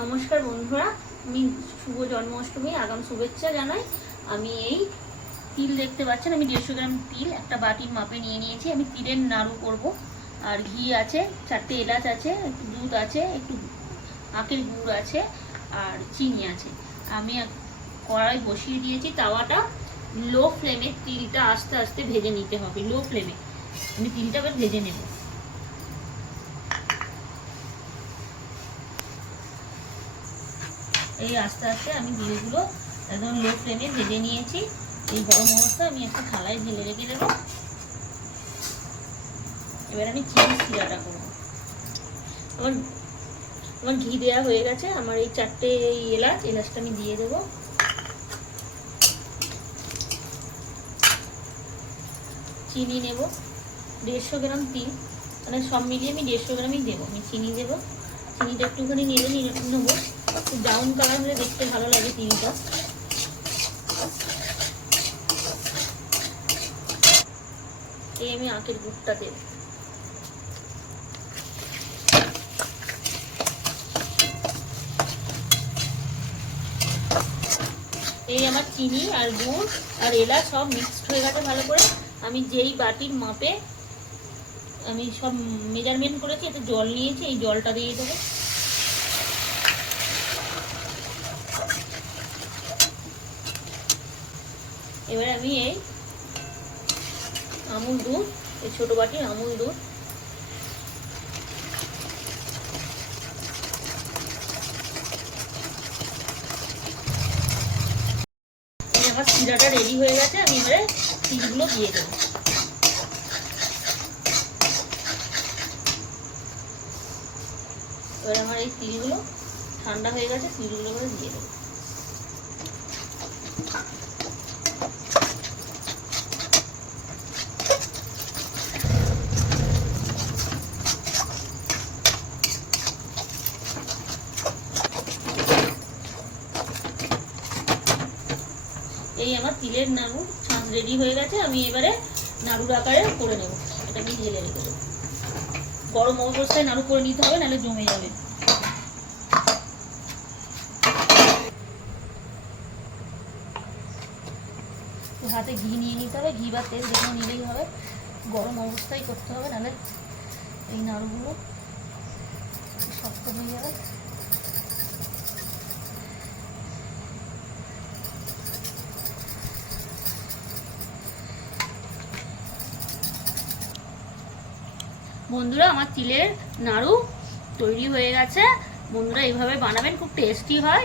নমস্কার বন্ধুরা, আমি শুভ জন্মাষ্টমী, আগাম শুভেচ্ছা জানাই। আমি এই তিল দেখতে পাচ্ছেন, আমি দেড়শো গ্রাম তিল, একটা বাটির মাপে নিয়ে নিয়েছি। আমি তিলের নাড়ু করব। আর ঘি আছে, চারটে এলাচ আছে, একটু দুধ আছে, একটু আখের গুড় আছে, আর চিনি আছে। আমি কড়াই বসিয়ে দিয়েছি, তাওয়াটা। লো ফ্লেমে তিলটা আস্তে আস্তে ভেজে নিতে হবে, লো ফ্লেমে। আমি তিলটা এবার ভেজে নেব। এই আস্তে আস্তে আমি দিলগুলো একদম লো ফ্লেমে ভেজে নিয়েছি। এই গরম অবস্থা আমি একটা থালায় ঢেলে রেখে দেবো। এবার আমি চিনি শিরাটা করব। আমার আমার ঘি দেওয়া হয়ে গেছে, আমার এই চারটে এই এলাচ, এলাচটা আমি দিয়ে দেবো। চিনি নেব, দেড়শো গ্রাম তিল মানে সব মিলিয়ে আমি দেড়শো গ্রামই দেবো, আমি চিনি দেবো। চিনিটা একটুখানি নিয়ে নেব। ব্রাউন কালার হলে দেখতে ভালো লাগে চিনিটা এই আমি আখের গুড়টা দেব। এই আমার চিনি আর গুড় আর এলা সব মিক্সড হয়ে গেছে ভালো করে। আমি যেই বাটির মাপে আমি সব মেজারমেন্ট করেছি, এতে জল নিয়েছি, এই জলটা দিয়ে দেবো। এবার আমি এই আমুল দুধ, এই ছোটো বাটির আমুল দুধ। আমার শিরাটা রেডি হয়ে গেছে, আমি এবারে তিলগুলো দিয়ে দেবো। এবার আমার এই তিলগুলো ঠান্ডা হয়ে গেছে, তিলগুলো এবারে দিয়ে দেবো। এই আমার তিলের নাড়ু ছাঁচ রেডি হয়ে গেছে, আমি এবারে নাড়ুর আকারে করে নেব। এটা আমি ঢেলে রেখে দেবো। গরম অবস্থায় নাড়ু করে নিতে হবে, নাহলে জমে যাবে। হাতে ঘি নিয়ে নিতে হবে, ঘি বা তেল যেখানে নিলেই হবে। গরম অবস্থায় করতে হবে, নাহলে এই নাড়ুগুলো শক্ত হয়ে যাবে। বন্ধুরা আমার তিলের নাড়ু তৈরি হয়ে গেছে। বন্ধুরা এইভাবে বানাবেন খুব টেস্টি হয়।